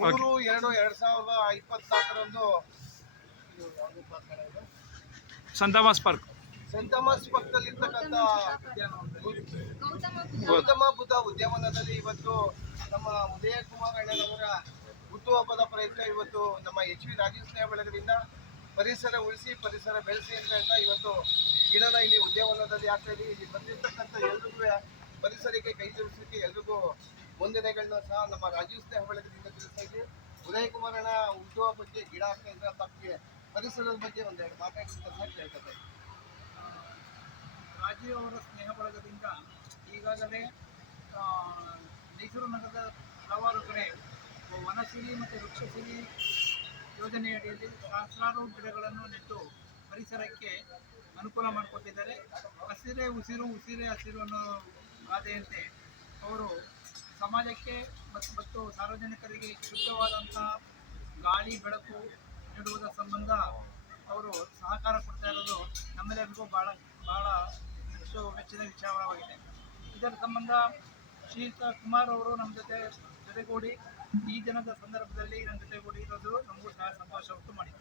3/2/2024 Sant Thomas park saint Thomas ಪಕ್ಕದಲ್ಲಿರ್ತಕ್ಕಂಥ ಗೌತಮ ಬುದ್ಧ ಉದ್ಯಾನವನದಲ್ಲಿ ಇವತ್ತು ನಮ್ಮ ಉದಯ ಕುಮಾರ್ ಅಣ್ಣನವರ ಹುಟ್ಟುಹಬ್ಬದ ಪ್ರಯುಕ್ತ ಇವತ್ತು ನಮ್ಮ ಎಚ್ ವಿ ರಾಜೀವ್ ಸ್ನೇಹ ಬಳಗದಿಂದ ಪರಿಸರ ಉಳಿಸಿ ಪರಿಸರ ಬೆಳೆಸಿ ಅಂತ ಹೇಳ್ತಾ ಇವತ್ತು ಗಿಡನ ಇಲ್ಲಿ ಉದ್ಯಾನವನದಲ್ಲಿ ಆಗ್ತಾ ಇದೆ. ಇಲ್ಲಿ ಬಂದಿರ್ತಕ್ಕಂಥ ಎಲ್ರಿಗೂ ಪರಿಸರಕ್ಕೆ ಕೈ ಜೋಡಿಸಲಿಕ್ಕೆ ಎಲ್ರಿಗೂ ವಂದನೆಗಳನ್ನ ಸಹ ನಮ್ಮ ರಾಜೀವ್ ಸ್ನೇಹ ಬಳಗದಿಂದ ತಿಳಿಸ್ತಾ ಇದ್ದೀವಿ. ಉದಯ ಕುಮಾರ್ ಅಣ್ಣ ಹುಟ್ಟುವ ಬಗ್ಗೆ ಗಿಡ ಆಗ್ತಾ ಇದ್ರೆ ತಮಗೆ ಪರಿಸರದ ಬಗ್ಗೆ ಒಂದೆರಡು ಮಾತಾಡ್ತಾರೆ ಕೇಳ್ತಾರೆ. ರಾಜೀವ್ ಅವರ ಸ್ನೇಹ ಬಳಗದಿಂದ ಈಗಾಗಲೇ ಮೈಸೂರು ನಗರದ ಹಲವಾರು ಕಡೆ ವನಸಿರಿ ಮತ್ತು ವೃಕ್ಷಸಿರಿ ಯೋಜನೆಯಡಿಯಲ್ಲಿ ಸಹಸ್ರಾರು ಗಿಡಗಳನ್ನು ನೆಟ್ಟು ಪರಿಸರಕ್ಕೆ ಅನುಕೂಲ ಮಾಡಿಕೊಟ್ಟಿದ್ದಾರೆ. ಹಸಿರೇ ಉಸಿರು ಉಸಿರೇ ಹಸಿರು ಅನ್ನೋ ಗಾದೆಯಂತೆ ಅವರು ಸಮಾಜಕ್ಕೆ ಮತ್ತು ಸಾರ್ವಜನಿಕರಿಗೆ ಶುದ್ಧವಾದಂಥ ಗಾಳಿ ಬೆಳಕು ನೀಡುವುದರ ಸಂಬಂಧ ಅವರು ಸಹಕಾರ ಕೊಡ್ತಾ ಇರೋದು ನಮ್ಮೆಲ್ಲರಿಗೂ ಭಾಳ ಮೆಚ್ಚಿನ ವಿಚಾರವಾಗಿದೆ. ಇದರ ಸಂಬಂಧ ಶ್ರೀಯುತ ಕುಮಾರ್ ಅವರು ನಮ್ಮ ಜೊತೆಗೂಡಿ ಈ ದಿನದ ಸಂದರ್ಭದಲ್ಲಿ ನಮ್ಮ ಜೊತೆಗೂಡಿ ಇರೋದು ನಮಗೂ ಸಹ ಸಂತೋಷ ಉಂಟು ಮಾಡಿದೆ.